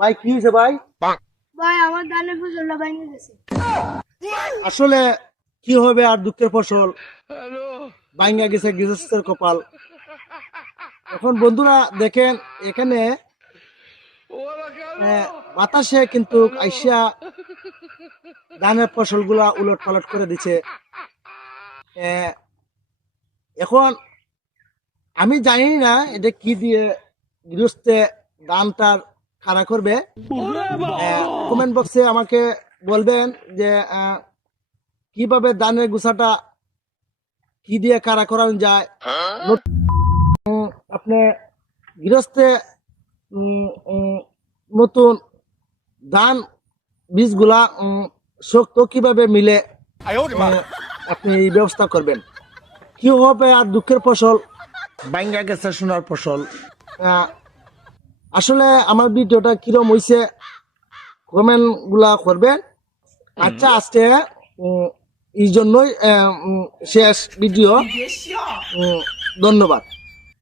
ভাই কি হয়েছে ভাই? ভাই আমার ধানের ফসলটা ভেঙে গেছে। আসলে কি হবে আর, দুঃখের ফসল ভাঙা গেছে গৃহস্থের কপাল। এখন বন্ধুরা দেখেন এখানে বাতাসে কিন্তু আইসা ধানের ফসল গুলা উলট পালট করে দিচ্ছে। এখন আমি জানি না এটা কি দিয়ে গৃহস্থে ধানটার খাড়া করবে। কমেন্ট বক্সে আমাকে বলবেন যে কিভাবে ধানের গুছাটা কি দিয়ে খাড়া করানো যায়। আপনি গৃহস্থে নতুন ধান বীজগুলা শক্ত কিভাবে মিলে আপনি এই ব্যবস্থা করবেন। কি হবে আর, দুঃখের ফসল ভাঙ্গা গেছে সোনার ফসল। আসলে আমার ভিডিওটা কিরম হইছে কমেন্ট গুলা করবেন। আচ্ছা আজকে এই জন্যই শেষ ভিডিও। ধন্যবাদ।